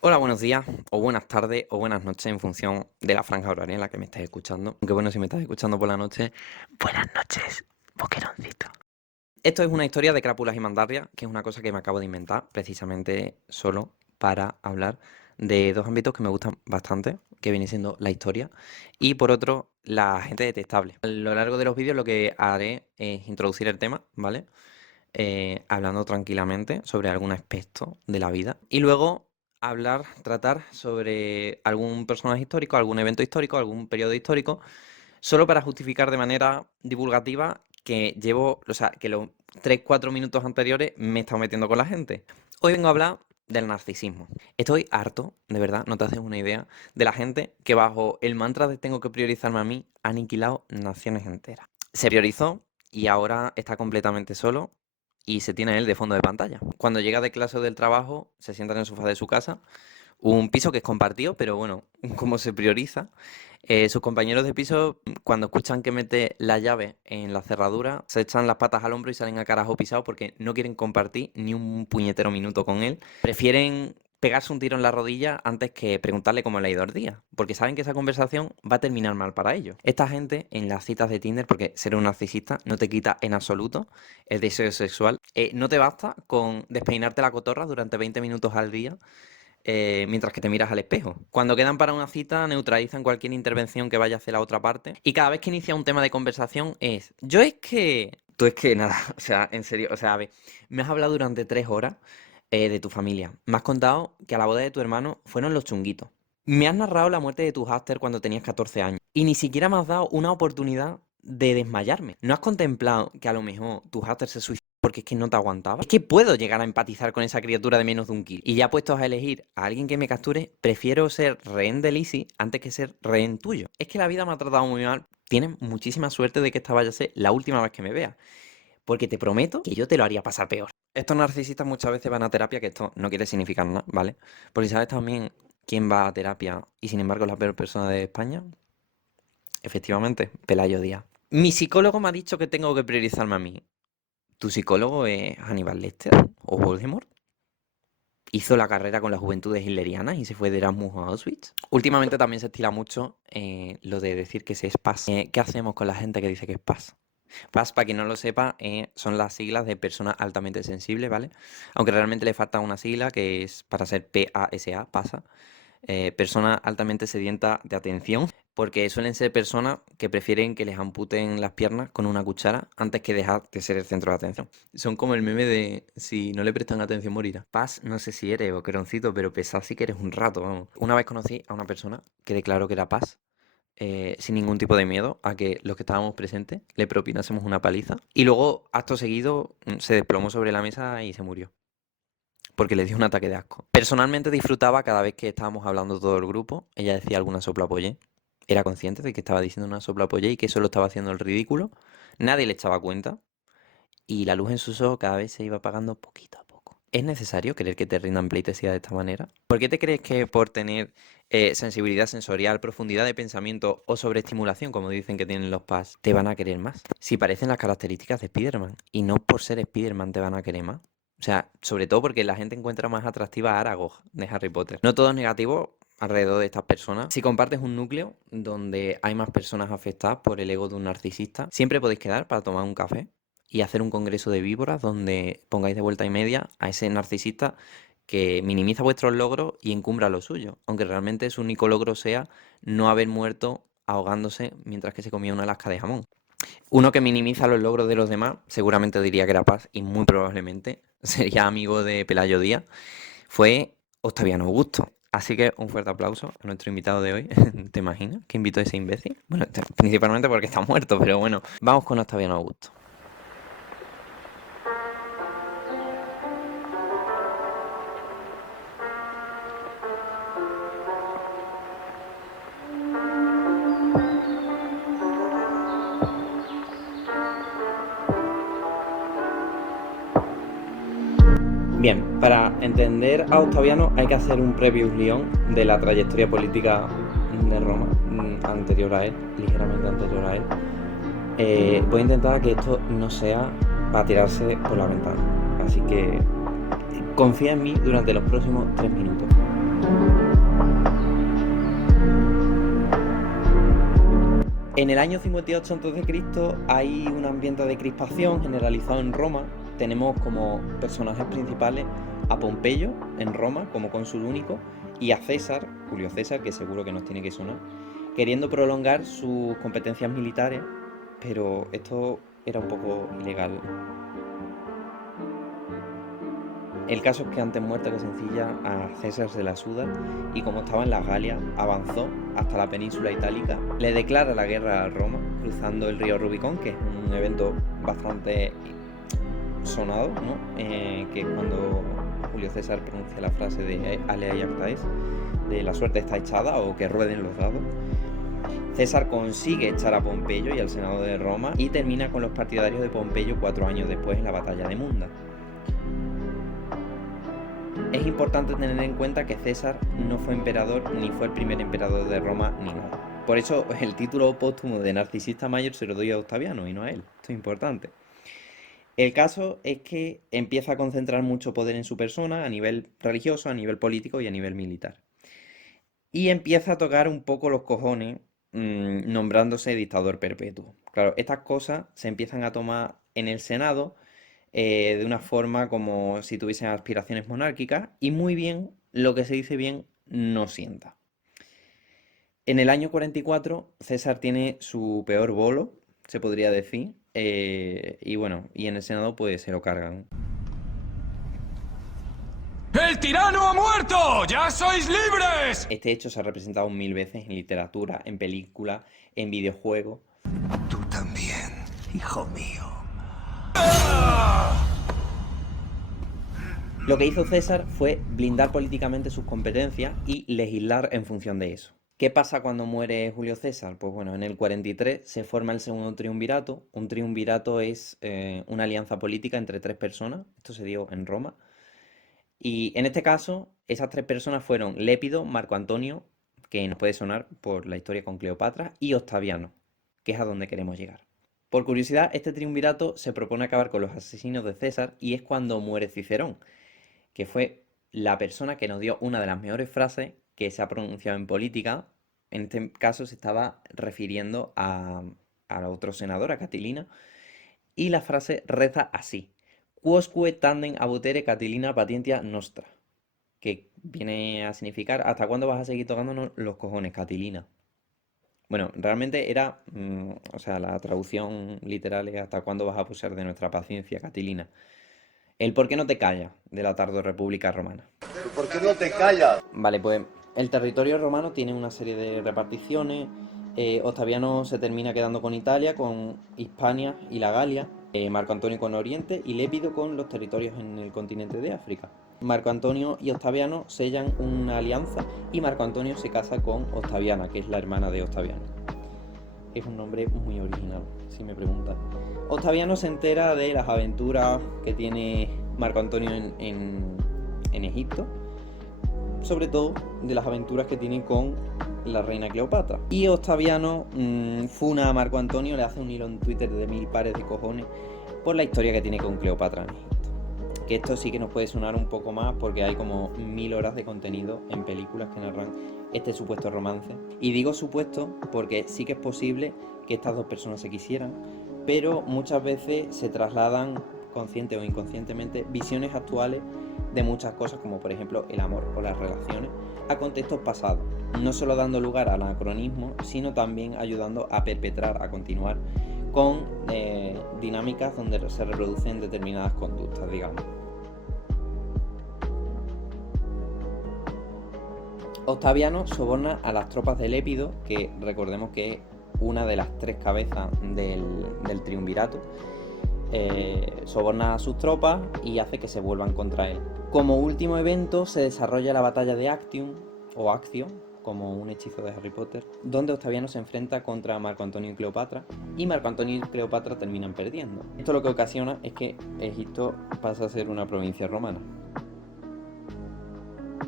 Hola, buenos días, o buenas tardes, o buenas noches, en función de la franja horaria en la que me estés escuchando. Aunque bueno, si me estás escuchando por la noche, buenas noches, boqueroncito. Esto es una historia de crápulas y mandarrias, que es una cosa que me acabo de inventar, precisamente solo para hablar de dos ámbitos que me gustan bastante, que viene siendo la historia, y por otro, la gente detestable. A lo largo de los vídeos lo que haré es introducir el tema, ¿vale? Hablando tranquilamente sobre algún aspecto de la vida. Y luego tratar sobre algún personaje histórico, algún evento histórico, algún periodo histórico, solo para justificar de manera divulgativa que que los 3-4 minutos anteriores me he estado metiendo con la gente. Hoy vengo a hablar del narcisismo. Estoy harto, de verdad, no te haces una idea, de la gente que bajo el mantra de tengo que priorizarme a mí, ha aniquilado naciones enteras. Se priorizó y ahora está completamente solo y se tiene a él de fondo de pantalla. Cuando llega de clase o del trabajo, se sienta en el sofá de su casa, un piso que es compartido, pero bueno, como se prioriza, sus compañeros de piso, cuando escuchan que mete la llave en la cerradura, se echan las patas al hombro y salen a carajo pisado porque no quieren compartir ni un puñetero minuto con él. Prefieren pegarse un tiro en la rodilla antes que preguntarle cómo le ha ido el día, porque saben que esa conversación va a terminar mal para ellos. Esta gente en las citas de Tinder, porque ser un narcisista no te quita en absoluto el deseo sexual, no te basta con despeinarte la cotorra durante 20 minutos al día mientras que te miras al espejo. Cuando quedan para una cita, neutralizan cualquier intervención que vaya hacia la otra parte. Y cada vez que inicia un tema de conversación es, yo es que... Tú es que nada, o sea, en serio, o sea, a ver, me has hablado durante 3 horas de tu familia. Me has contado que a la boda de tu hermano fueron los chunguitos. Me has narrado la muerte de tu hámster cuando tenías 14 años. Y ni siquiera me has dado una oportunidad de desmayarme. ¿No has contemplado que a lo mejor tu hámster se suicidó porque es que no te aguantaba? Es que puedo llegar a empatizar con esa criatura de menos de un kilo. Y ya puestos a elegir a alguien que me capture, prefiero ser rehén de Lizzie antes que ser rehén tuyo. Es que la vida me ha tratado muy mal. Tienes muchísima suerte de que esta vaya a ser la última vez que me veas. Porque te prometo que yo te lo haría pasar peor. Estos narcisistas muchas veces van a terapia, que esto no quiere significar nada, ¿vale? Porque sabes también quién va a terapia y sin embargo es la peor persona de España. Efectivamente, Pelayo Díaz. Mi psicólogo me ha dicho que tengo que priorizarme a mí. ¿Tu psicólogo es Hannibal Lecter o Voldemort? Hizo la carrera con las juventudes hitlerianas y se fue de Erasmus a Auschwitz. Últimamente también se estila mucho lo de decir que se es paz. ¿Qué hacemos con la gente que dice que es paz? PAS, para quien no lo sepa, son las siglas de persona altamente sensible, ¿vale? Aunque realmente le falta una sigla que es para ser PASA, pasa. Persona altamente sedienta de atención, porque suelen ser personas que prefieren que les amputen las piernas con una cuchara antes que dejar de ser el centro de atención. Son como el meme de si no le prestan atención morirá. Paz, no sé si eres boqueroncito, pero pesado sí que eres un rato, vamos. Una vez conocí a una persona que declaró que era Paz sin ningún tipo de miedo a que los que estábamos presentes le propinásemos una paliza. Y luego, acto seguido, se desplomó sobre la mesa y se murió. Porque le dio un ataque de asco. Personalmente disfrutaba cada vez que estábamos hablando todo el grupo. Ella decía alguna soplapollé. Era consciente de que estaba diciendo una soplapollé y que solo estaba haciendo el ridículo. Nadie le echaba cuenta. Y la luz en sus ojos cada vez se iba apagando poquito a poco. ¿Es necesario querer que te rindan pleitesía de esta manera? ¿Por qué te crees que por tener sensibilidad sensorial, profundidad de pensamiento o sobreestimulación, como dicen que tienen los PAS, te van a querer más? Si parecen las características de Spider-Man y no por ser Spider-Man te van a querer más. O sea, sobre todo porque la gente encuentra más atractiva a Aragog de Harry Potter. No todo es negativo alrededor de estas personas. Si compartes un núcleo donde hay más personas afectadas por el ego de un narcisista, siempre podéis quedar para tomar un café y hacer un congreso de víboras donde pongáis de vuelta y media a ese narcisista que minimiza vuestros logros y encumbra lo suyo, aunque realmente su único logro sea no haber muerto ahogándose mientras que se comía una lasca de jamón. Uno que minimiza los logros de los demás seguramente diría que era Paz y muy probablemente sería amigo de Pelayo Díaz, fue Octaviano Augusto. Así que un fuerte aplauso a nuestro invitado de hoy. ¿Te imaginas que invitó a ese imbécil? Bueno, principalmente porque está muerto, pero bueno, vamos con Octaviano Augusto. Bien, para entender a Octaviano hay que hacer un preview guión de la trayectoria política de Roma, anterior a él, ligeramente anterior a él. Voy a intentar que esto no sea para tirarse por la ventana, así que confía en mí durante los próximos 3 minutos. En el año 58 a.C. hay un ambiente de crispación generalizado en Roma. Tenemos como personajes principales a Pompeyo en Roma como cónsul único y a César, Julio César, que seguro que nos tiene que sonar, queriendo prolongar sus competencias militares, pero esto era un poco ilegal. El caso es que antes muerta que sencilla a César se la suda y como estaba en la Galia avanzó hasta la península itálica, le declara la guerra a Roma cruzando el río Rubicón, que es un evento bastante sonado, ¿no? Que es cuando Julio César pronuncia la frase de Alea Iacta es, de la suerte está echada o que rueden los dados. César consigue echar a Pompeyo y al Senado de Roma y termina con los partidarios de Pompeyo 4 años después en la batalla de Munda. Es importante tener en cuenta que César no fue emperador ni fue el primer emperador de Roma ni nada. Por eso el título póstumo de Narcisista Mayor se lo doy a Octaviano y no a él. Esto es importante. El caso es que empieza a concentrar mucho poder en su persona a nivel religioso, a nivel político y a nivel militar. Y empieza a tocar un poco los cojones nombrándose dictador perpetuo. Claro, estas cosas se empiezan a tomar en el Senado de una forma como si tuviesen aspiraciones monárquicas y muy bien, lo que se dice bien, no sienta. En el año 44, César tiene su peor bolo, se podría decir, y bueno, y en el Senado pues se lo cargan. ¡El tirano ha muerto! ¡Ya sois libres! Este hecho se ha representado 1000 veces en literatura, en película, en videojuegos. Tú también, hijo mío. Lo que hizo César fue blindar políticamente sus competencias y legislar en función de eso. ¿Qué pasa cuando muere Julio César? Pues bueno, en el 43 se forma el segundo triunvirato. Un triunvirato es una alianza política entre 3 personas. Esto se dio en Roma. Y en este caso, esas 3 personas fueron Lépido, Marco Antonio, que nos puede sonar por la historia con Cleopatra, y Octaviano, que es a donde queremos llegar. Por curiosidad, este triunvirato se propone acabar con los asesinos de César y es cuando muere Cicerón, que fue la persona que nos dio una de las mejores frases que se ha pronunciado en política. En este caso se estaba refiriendo a la otra senadora, Catilina, y la frase reza así: Quosque tandem abutere Catilina patientia nostra, que viene a significar ¿hasta cuándo vas a seguir tocándonos los cojones, Catilina? Bueno, realmente era, o sea, la traducción literal es ¿hasta cuándo vas a abusar de nuestra paciencia, Catilina? El ¿por qué no te callas? De la Tardorrepública Romana. ¿Por qué no te callas? Vale, pues el territorio romano tiene una serie de reparticiones. Octaviano se termina quedando con Italia, con Hispania y la Galia. Marco Antonio con Oriente y Lépido con los territorios en el continente de África. Marco Antonio y Octaviano sellan una alianza y Marco Antonio se casa con Octaviana, que es la hermana de Octaviano. Es un nombre muy original, si me preguntan. Octaviano se entera de las aventuras que tiene Marco Antonio en Egipto, sobre todo de las aventuras que tiene con la reina Cleopatra. Y Octaviano funa a Marco Antonio, le hace un hilo en Twitter de 1000 pares de cojones por la historia que tiene con Cleopatra en Egipto. Que esto sí que nos puede sonar un poco más porque hay como 1000 horas de contenido en películas que narran este supuesto romance. Y digo supuesto porque sí que es posible que estas dos personas se quisieran, pero muchas veces se trasladan consciente o inconscientemente visiones actuales de muchas cosas, como por ejemplo el amor o las relaciones, a contextos pasados, no solo dando lugar al anacronismo, sino también ayudando a perpetrar, a continuar con dinámicas donde se reproducen determinadas conductas, digamos. Octaviano soborna a las tropas de Lépido, que recordemos que es una de las 3 cabezas del triunvirato. Soborna a sus tropas y hace que se vuelvan contra él. Como último evento se desarrolla la batalla de Actium, o Accio, como un hechizo de Harry Potter, donde Octaviano se enfrenta contra Marco Antonio y Cleopatra, y Marco Antonio y Cleopatra terminan perdiendo. Esto lo que ocasiona es que Egipto pasa a ser una provincia romana.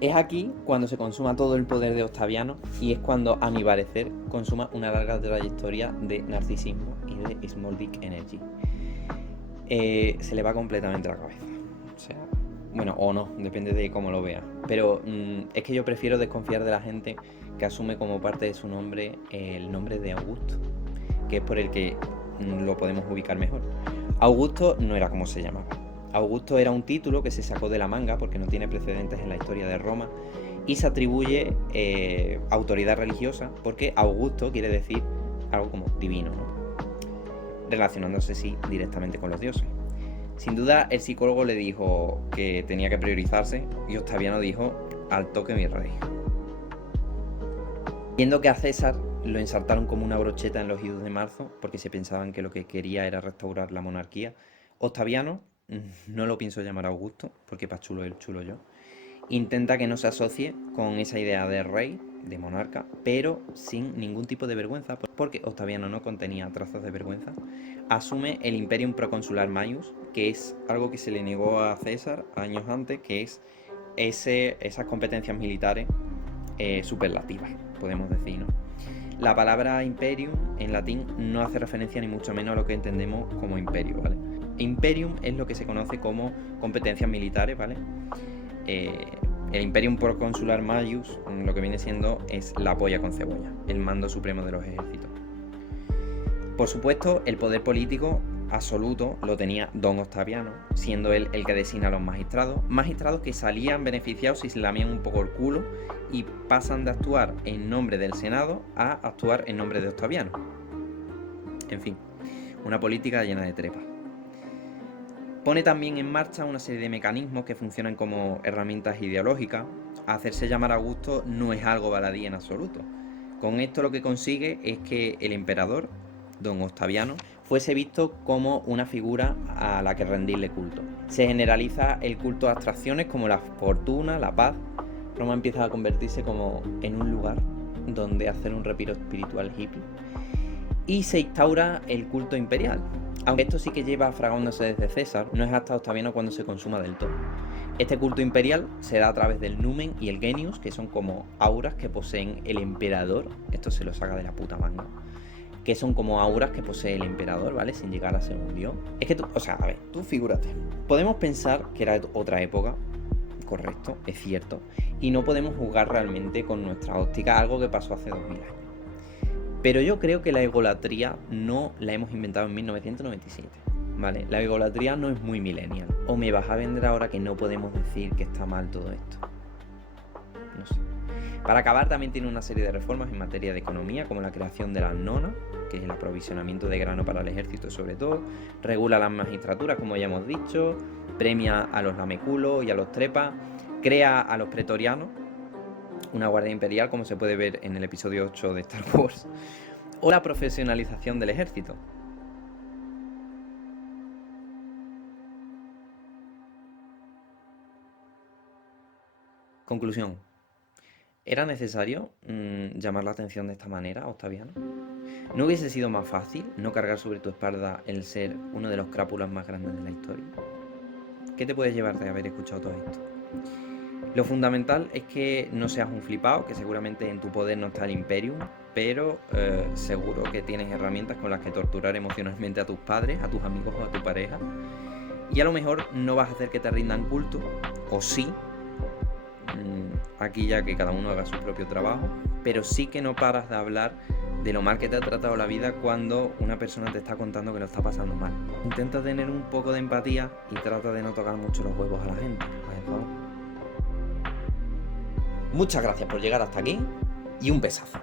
Es aquí cuando se consuma todo el poder de Octaviano y es cuando, a mi parecer, consuma una larga trayectoria de narcisismo y de Small Dick Energy. Se le va completamente la cabeza. O sea, bueno, o no, depende de cómo lo vea. Pero es que yo prefiero desconfiar de la gente que asume como parte de su nombre el nombre de Augusto. que es por el que lo podemos ubicar mejor. Augusto no era como se llamaba. Augusto era un título que se sacó de la manga porque no tiene precedentes en la historia de Roma y se atribuye autoridad religiosa porque Augusto quiere decir algo como divino, ¿no? Relacionándose sí directamente con los dioses. Sin duda el psicólogo le dijo que tenía que priorizarse y Octaviano dijo: al toque mi rey. Viendo que a César lo ensartaron como una brocheta en los idos de marzo porque se pensaban que lo que quería era restaurar la monarquía, Octaviano, no lo pienso llamar Augusto porque para chulo el chulo yo, intenta que no se asocie con esa idea de rey, de monarca, pero sin ningún tipo de vergüenza, porque Octaviano no contenía trazas de vergüenza. Asume el Imperium Proconsular Maius, que es algo que se le negó a César años antes, que es esas competencias militares superlativas, podemos decir, ¿no? La palabra imperium en latín no hace referencia ni mucho menos a lo que entendemos como imperio, ¿vale? Imperium es lo que se conoce como competencias militares, ¿vale? El Imperium Proconsular Maius lo que viene siendo es la polla con cebolla, el mando supremo de los ejércitos. Por supuesto, el poder político absoluto lo tenía Don Octaviano, siendo él el que designa a los magistrados que salían beneficiados si se lamían un poco el culo y pasan de actuar en nombre del Senado a actuar en nombre de Octaviano. En fin, una política llena de trepas. Pone también en marcha una serie de mecanismos que funcionan como herramientas ideológicas. Hacerse llamar Augusto no es algo baladí en absoluto. Con esto lo que consigue es que el emperador, Don Octaviano, fuese visto como una figura a la que rendirle culto. Se generaliza el culto a abstracciones como la fortuna, la paz. Roma empieza a convertirse como en un lugar donde hacer un retiro espiritual hippie. Y se instaura el culto imperial. Aunque esto sí que lleva fragándose desde César, no es hasta Octaviano cuando se consuma del todo. Este culto imperial se da a través del numen y el genius, que son como auras que poseen el emperador. Esto se lo saca de la puta manga. Que son como auras que posee el emperador, ¿vale? Sin llegar a ser un dios. Es que tú, o sea, a ver, tú figúrate. Podemos pensar que era otra época, correcto, es cierto, y no podemos juzgar realmente con nuestra óptica algo que pasó hace 2000 años. Pero yo creo que la egolatría no la hemos inventado en 1997, ¿vale? La egolatría no es muy millennial. O me vas a vender ahora que no podemos decir que está mal todo esto. No sé. Para acabar, también tiene una serie de reformas en materia de economía, como la creación de las nonas, que es el aprovisionamiento de grano para el ejército sobre todo, regula las magistraturas, como ya hemos dicho, premia a los lameculos y a los trepas, crea a los pretorianos, una guardia imperial, como se puede ver en el episodio 8 de Star Wars, o la profesionalización del ejército. Conclusión. ¿Era necesario llamar la atención de esta manera, Octaviano? ¿No hubiese sido más fácil no cargar sobre tu espalda el ser uno de los crápulas más grandes de la historia? ¿Qué te puedes llevar de haber escuchado todo esto? Lo fundamental es que no seas un flipado, que seguramente en tu poder no está el Imperium, pero seguro que tienes herramientas con las que torturar emocionalmente a tus padres, a tus amigos o a tu pareja. Y a lo mejor no vas a hacer que te rindan culto, o sí, aquí ya que cada uno haga su propio trabajo, pero sí que no paras de hablar de lo mal que te ha tratado la vida cuando una persona te está contando que lo está pasando mal. Intenta tener un poco de empatía y trata de no tocar mucho los huevos a la gente, por favor. Muchas gracias por llegar hasta aquí y un besazo.